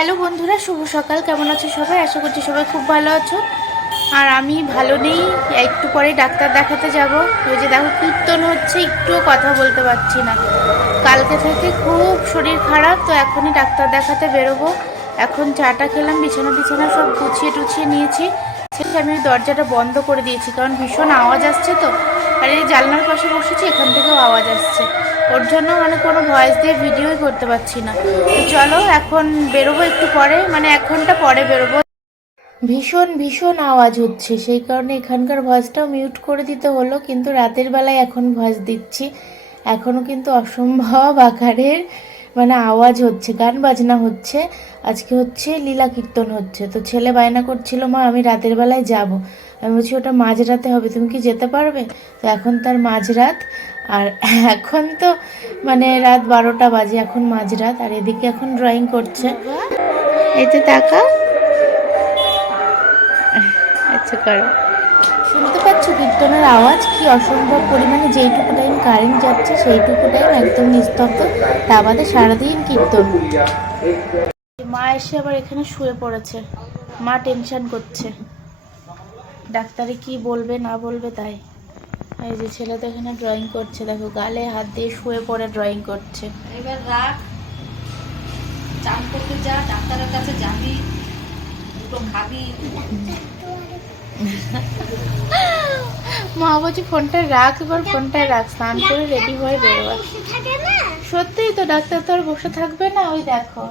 Hello বন্ধুরা, শুভ সকাল। কেমন আছো সবাই? আশা করছি সবাই খুব ভালো আছো। আর আমি ভালো নেই, একটু পরে ডাক্তার দেখাতে যাব। ওই যে দেখো কীর্তন হচ্ছে, একটুও কথা বলতে পারছি না। কালকে থেকে খুব শরীর খারাপ, তো এখনই ডাক্তার দেখাতে বেরোবো। এখন চাটা খেলাম, বিছানা টিছানা সব গুছিয়ে টুছিয়ে নিয়েছি। আমি দরজাটা বন্ধ করে দিয়েছি, কারণ ভীষণ আওয়াজ আসছে তো। আর এই জানলার পাশে বসেছি, এখান থেকেও আওয়াজ আসছে। ওর জন্য কোনো ভয়েস দিয়ে ভিডিওই করতে পারছি না। তো চলো এখন বেরোবো একটু পরে, 1 ঘন্টা পরে বেরোবো। ভীষণ ভীষণ আওয়াজ হচ্ছে, সেই কারণে এখানকার ভয়েসটাও মিউট করে দিতে হলো। কিন্তু রাতের বেলায় এখন ভয়েস দিচ্ছি, এখনও কিন্তু অসম্ভব আকারের আওয়াজ হচ্ছে, গান বাজনা হচ্ছে। আজকে হচ্ছে লীলা কীর্তন হচ্ছে, তো ছেলে বায়না করছিল, মা আমি রাতের বেলায় যাব। আমি বলছি ওটা মাঝরাতে হবে, তুমি কি যেতে পারবে? তো এখন তার মাঝরাত। আর এখন তো রাত 12টা বাজে, এখন মাঝরাত। আর এদিকে এখন ড্রয়িং করছে। এতে টাকা আচ্ছা করো। শুনতে পাচ্ছ কীর্তনের আওয়াজ কি অসম্ভব পরিমাণে। যেইটুকু টাইম কারেন্ট যাচ্ছে সেইটুকু টাইম একদম নিস্তব্ধ, তা বাদে সারাদিন কীর্তন। মা এসে আবার এখানে শুয়ে পড়েছে, মা টেনশন করছে ডাক্তারে কি বলবে না বলবে তাই। এই যে ছেলে তো এখানে ড্রয়িং করছে, দেখো গালে হাত দিয়ে শুয়ে পড়ে ড্রয়িং করছে। এবার রাখ, চান করতে যা, ডাক্তারের কাছে যাবি, দুটো খাবি। মা বলছি ফোনটা রাখ, এবার ফোনটা রাখ, স্নান করে রেডি হয়ে বেরোবা। সত্যিই তো, ডাক্তার তো আর বসে থাকবে না। ওই দেখো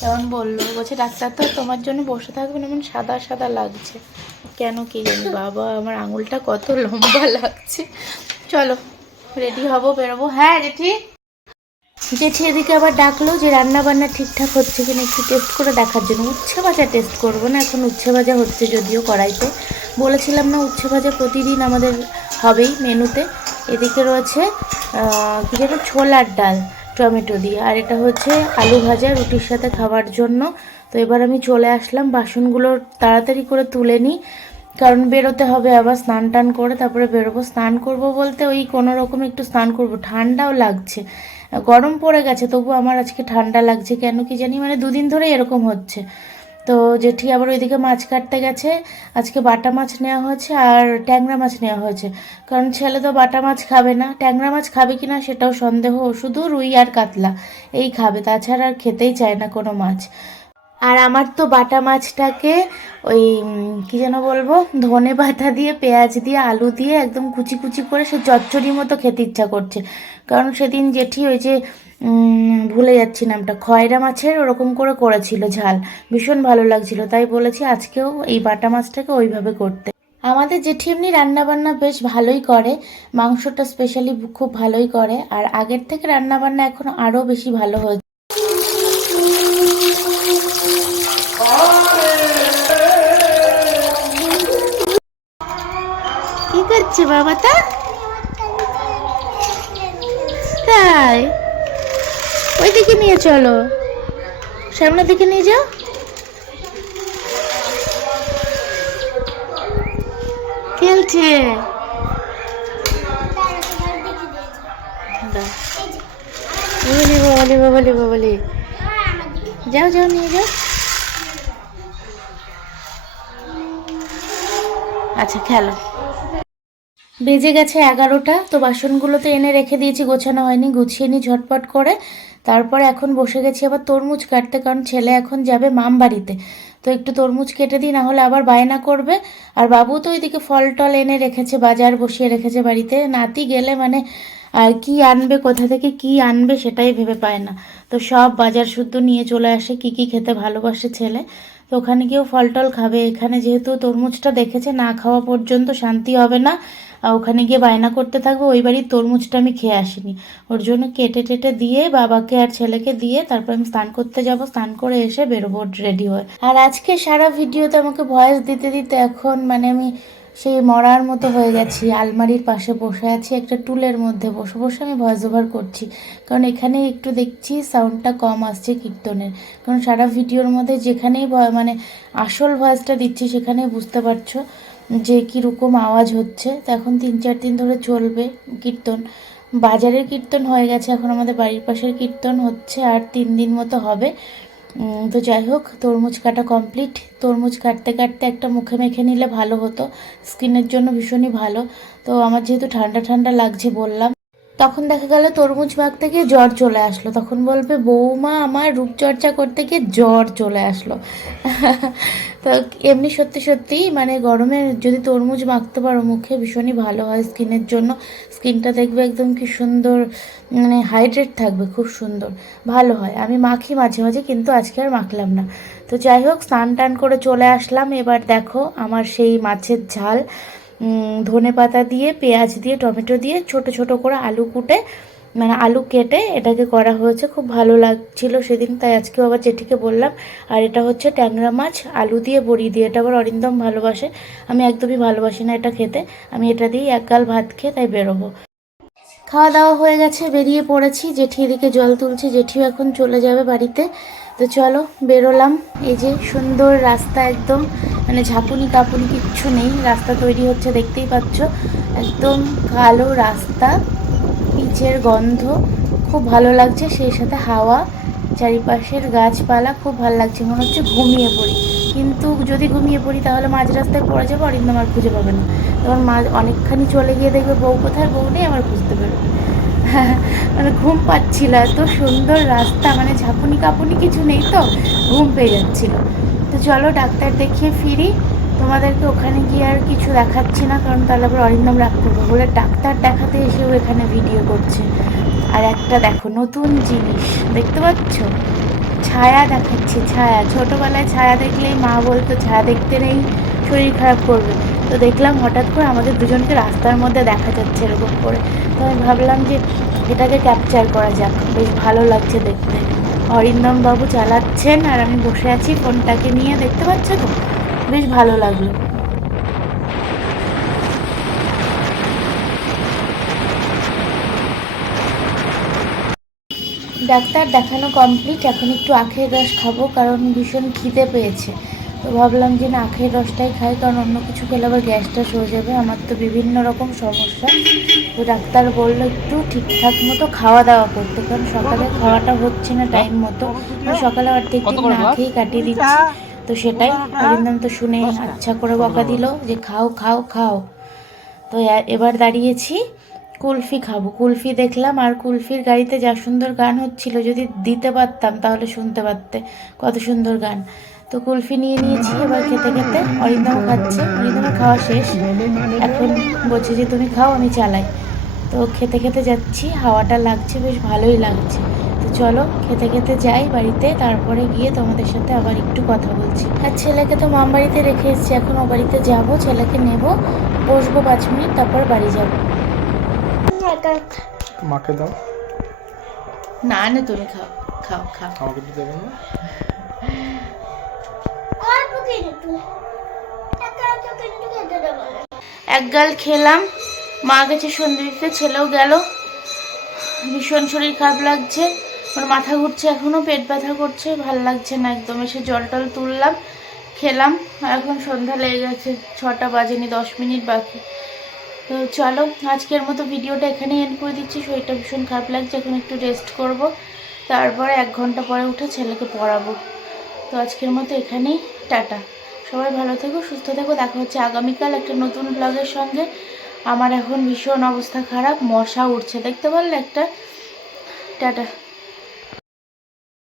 তেমন বললো, বলছে ডাক্তার তো তোমার জন্য বসে থাকবে না, এমন সাদা সাদা লাগছে কেন কি জানি। বাবা আমার আঙুলটা কত লম্বা লাগছে। চলো রেডি হবো, বেরোবো। হ্যাঁ জেঠি, জেঠি এদিকে আবার ডাকলো যে রান্না বান্না ঠিকঠাক হচ্ছে কিনা একটু টেস্ট করে দেখার জন্য। উচ্ছে ভাজা টেস্ট করবো না, এখন উচ্ছে ভাজা হচ্ছে যদিও কড়াইতে। বলেছিলাম না উচ্ছে ভাজা প্রতিদিন আমাদের হবেই মেনুতে। এদিকে রয়েছে কী যেন ছোলার ডাল টমেটো দিয়ে, আর এটা হচ্ছে আলু ভাজা রুটির সাথে খাওয়ার জন্য। তো এবার আমি চলে আসলাম, বাসনগুলো তাড়াতাড়ি করে তুলে নিই, কারণ বেরোতে হবে আবার। স্নান টান করে তারপরে বেরোবো। স্নান করব বলতে ওই কোনো রকম একটু স্নান করব, ঠান্ডাও লাগছে, গরম পড়ে গেছে তবু আমার আজকে ঠান্ডা লাগছে কেন কি জানি। 2 দিন ধরে এরকম হচ্ছে। তো জেঠি আবার ওইদিকে মাছ কাটতে গেছে। আজকে বাটা মাছ নেওয়া হয়েছে আর ট্যাংরা মাছ নেওয়া হয়েছে, কারণ ছেলে তো বাটা মাছ খাবে না। ট্যাংরা মাছ খাবে কি না সেটাও সন্দেহ, শুধু রুই আর কাতলা এই খাবে, তাছাড়া আর খেতেই চায় না কোনো মাছ। আর আমার তো বাটা মাছটাকে ওই কী যেন বলবো, ধনে পাতা দিয়ে পেঁয়াজ দিয়ে আলু দিয়ে একদম কুচি কুচি করে সে চচ্চড়ির মতো খেতে ইচ্ছা করছে। কারণ সেদিন জেঠি ওই যে ভুলে যাচ্ছি নামটা, খয়রা মাছের ওরকম করে করেছিল ঝাল, ভীষণ ভালো লাগছিল। তাই বলেছি আজকেও এই বাটা মাছটাকে ওইভাবে করতে। আমাদের জেঠি এমনি রান্নাবান্না বেশ ভালোই করে, মাংসটা স্পেশালি খুব ভালোই করে। আর আগের থেকে রান্নাবান্না এখন আরও বেশি ভালো হয়েছে। কি করছে বাবাটা? তাই ওই দিকে নিয়ে চলো, সামনের দিকে নিয়ে যাও। খেলছে, বলি বলি বলি বলি, যাও যাও নিয়ে যাও। আচ্ছা খেলো। বেজে গেছে 11টা, তো বাসনগুলো তো এনে রেখে দিয়েছি, গোছানো হয়নি, গুছিয়ে নিই ঝটপট করে। তারপরে এখন বসে গেছি আবার তরমুজ কাটতে, কারণ ছেলে এখন যাবে মাম বাড়িতে। তো একটু তরমুজ কেটে দিই, না হলে আবার বায়না করবে। আর বাবু তো ওইদিকে ফল টল এনে রেখেছে, বাজার বসিয়ে রেখেছে বাড়িতে। নাতি গেলে আর কি আনবে, কোথা থেকে কি আনবে সেটাই ভেবে পায় না। তো সব বাজার শুদ্ধ নিয়ে চলে আসে, কি কি খেতে ভালোবাসে ছেলে। তো ওখানে গিয়েও ফল টল খাবে। এখানে যেহেতু তরমুজটা দেখেছে, না খাওয়া পর্যন্ত শান্তি হবে না, ওখানে গিয়ে বায়না করতে থাকবে ওই বাড়ির তরমুজটা আমি খেয়ে আসিনি। ওর জন্য কেটে টেটে দিয়ে বাবাকে আর ছেলেকে দিয়ে তারপর আমি স্নান করতে যাব, স্নান করে এসে বেরোবো রেডি হয়ে। আর আজকে সারা ভিডিওতে আমাকে ভয়েস দিতে দিতে এখন আমি সেই মরার মতো হয়ে গেছি। আলমারির পাশে বসে আছি, একটা টুলের মধ্যে বসে বসে আমি ভয়েস ওভার করছি, কারণ এখানে একটু দেখছি সাউন্ডটা কম আসছে কীর্তনের। কারণ সারা ভিডিওর মধ্যে যেখানেই আসল ভয়েসটা দিচ্ছি সেখানেই বুঝতে পারছো যে কীরকম আওয়াজ হচ্ছে। তো এখন 3-4 দিন ধরে চলবে কীর্তন। বাজারের কীর্তন হয়ে গেছে, এখন আমাদের বাড়ির পাশের কীর্তন হচ্ছে, আর 3 দিন মতো হবে। তো যাই হোক, তরমুজ কাটা কমপ্লিট। তরমুজ কাটতে কাটতে একটা মুখে মেখে নিলে ভালো হতো, স্কিনের জন্য ভীষণই ভালো। তো আমার যেহেতু ঠান্ডা ঠান্ডা লাগছে বললাম, তখন দেখা গেল তরমুজ মাখতে গিয়ে জ্বর চলে আসলো, তখন বলবে বৌমা আমার রূপচর্চা করতে গিয়ে জ্বর চলে আসলো। তো এমনি সত্যি সত্যি মানে গরমে যদি তরমুজ মাখতে পারো মুখে ভীষণই ভালো হয় স্কিনের জন্য। স্কিনটা দেখবে একদম কি সুন্দর, মানে হাইড্রেট থাকবে, খুব সুন্দর ভালো হয়। আমি মাখি মাঝে মাঝে, কিন্তু আজকে আর মাখলাম না। তো যাই হোক, স্নান টান করে চলে আসলাম। এবার দেখো আমার সেই মাছের ঝাল, ধনে পাতা দিয়ে, পেঁয়াজ দিয়ে, টমেটো দিয়ে, ছোট ছোট করে আলু কুটে, মানে আলু কেটে এটাকে করা হয়েছে। খুব ভালো লাগছিল সেদিন, তাই আজকেও আবার জেঠিকে বললাম। আর এটা হচ্ছে ট্যাংরা মাছ আলু দিয়ে বড়ি দিয়ে, এটা আবার অরিন্দম ভালোবাসে, আমি একদমই ভালোবাসি না এটা খেতে। আমি এটা দিয়েই এক গাল ভাত খেয়ে তাই বেরোবো। খাওয়া দাওয়া হয়ে গেছে, বেরিয়ে পড়েছি। জেঠি এদিকে জল তুলছে, জেঠিও এখন চলে যাবে বাড়িতে। তো চলো বেরোলাম। এই যে সুন্দর রাস্তা, একদম মানে ঝাঁপুনি কাপুনি কিচ্ছু নেই, রাস্তা তৈরি হচ্ছে দেখতেই পাচ্ছ। একদম কালো রাস্তা, পিচের গন্ধ, খুব ভালো লাগছে। সেই সাথে হাওয়া, চারিপাশের গাছপালা, খুব ভালো লাগছে। মনে হচ্ছে ঘুমিয়ে পড়ি, কিন্তু যদি ঘুমিয়ে পড়ি তাহলে মাঝ রাস্তায় পড়ে যাবো, অরিন্দম আর খুঁজে পাবে না। তখন মা অনেকখানি চলে গিয়ে দেখবে বউ কোথায়, বউ নেই, আমার খুঁজতে বেরোবে। মানে ঘুম পাচ্ছিল, এত সুন্দর রাস্তা, মানে ঝাঁপুনি কাপুনি কিছু নেই, তো ঘুম পেয়ে যাচ্ছিল। তো চলো ডাক্তার দেখিয়ে ফিরি। তোমাদেরকে ওখানে গিয়ে আর কিছু দেখাচ্ছি না, কারণ তাহলে আবার অরিন্দম রাগ করবো বলে ডাক্তার দেখাতে এসেও এখানে ভিডিও করছে। আর একটা দেখো নতুন জিনিস দেখতে পাচ্ছ, ছায়া দেখাচ্ছে। ছায়া, ছোটোবেলায় ছায়া দেখলেই মা বলতো ছায়া দেখতে নেই, শরীর খারাপ করবে। তো দেখলাম হঠাৎ করে আমাদের দুজনকে রাস্তার মধ্যে দেখা যাচ্ছে এরকম করে। তো আমি ভাবলাম যে এটাকে ক্যাপচার করা যাক, বেশ ভালো লাগছে দেখতে। অরিন্দম বাবু চালাচ্ছেন আর আমি বসে আছি ফোনটাকে নিয়ে, দেখতে পাচ্ছ তো, বেশ ভালো লাগলো। ডাক্তার দেখানো কমপ্লিট, এখন একটু আখের রস খাবো, কারণ ভীষণ খিদে পেয়েছে। তো ভাবলাম যে না, আখের রসটাই খাই, কারণ অন্য কিছু খেলে আবার গ্যাস ট্যাস হয়ে যাবে, আমার তো বিভিন্ন রকম সমস্যা। তো ডাক্তার বললো একটু ঠিকঠাক মতো খাওয়া দাওয়া করতে, কারণ সকালে খাওয়াটা হচ্ছে না টাইম মতো। সকালে অর্ধেক দিন না খেয়েই কাটিয়ে দিচ্ছি। তো সেটাই অরিন্দম তো শুনে আচ্ছা করে বকা দিল যে খাও খাও খাও। তো এবার দাঁড়িয়েছি, কুলফি খাবো। কুলফি দেখলাম, আর কুলফির গাড়িতে যা সুন্দর গান হচ্ছিল, যদি দিতে পারতাম তাহলে শুনতে পারতে, কত সুন্দর গান। তো কুলফি নিয়ে নিয়েছি, এবার খেতে খেতে অরিন্দম খাচ্ছে। অরিন্দমের খাওয়া শেষ, এখন বলছে যে তুমি খাও আমি চালাই। তো খেতে খেতে যাচ্ছি, হাওয়াটা লাগছে, বেশ ভালোই লাগছে। তো চলো খেতে খেতে যাই বাড়িতে, তারপরে গিয়ে তোমাদের সাথে আবার একটু কথা বলছি। আর ছেলেকে তো মাম বাড়িতে রেখে এসেছি, এখন ও বাড়িতে যাবো, ছেলেকে নেব, বসবো 5 মিনিট, তারপর বাড়ি যাবো। মাকে দাও। না না, তুমি খাও, খাও খাও। আমাকে দিতে দেবে না? এক গাল খেলাম, মা গেছে সন্ধে দিতে, ছেলেও গেল। ভীষণ শরীর খারাপ লাগছে, ওর মাথা ঘুরছে, এখনও পেট ব্যথা করছে, ভাল লাগছে না একদম। এসে জল টল তুললাম, খেলাম, আর এখন সন্ধ্যা লেগে গেছে, 6টা বাজেনি, 10 মিনিট বাকি। তো চলো আজকের মতো ভিডিওটা এখানেই এন্ড করে দিচ্ছি। শরীরটা ভীষণ খারাপ লাগছে, এখন একটু রেস্ট করব, তারপরে 1 ঘন্টা পরে উঠে ছেলেকে পড়াবো। তো আজকের মতো এখানেই, টাটা। সবাই ভালো থেকো, সুস্থ থেকো, দেখা হচ্ছে আগামীকাল একটা নতুন ব্লগের সঙ্গে। আমার এখন ভীষণ অবস্থা খারাপ, মশা উঠছে, দেখতে পারলে একটা। টাটা।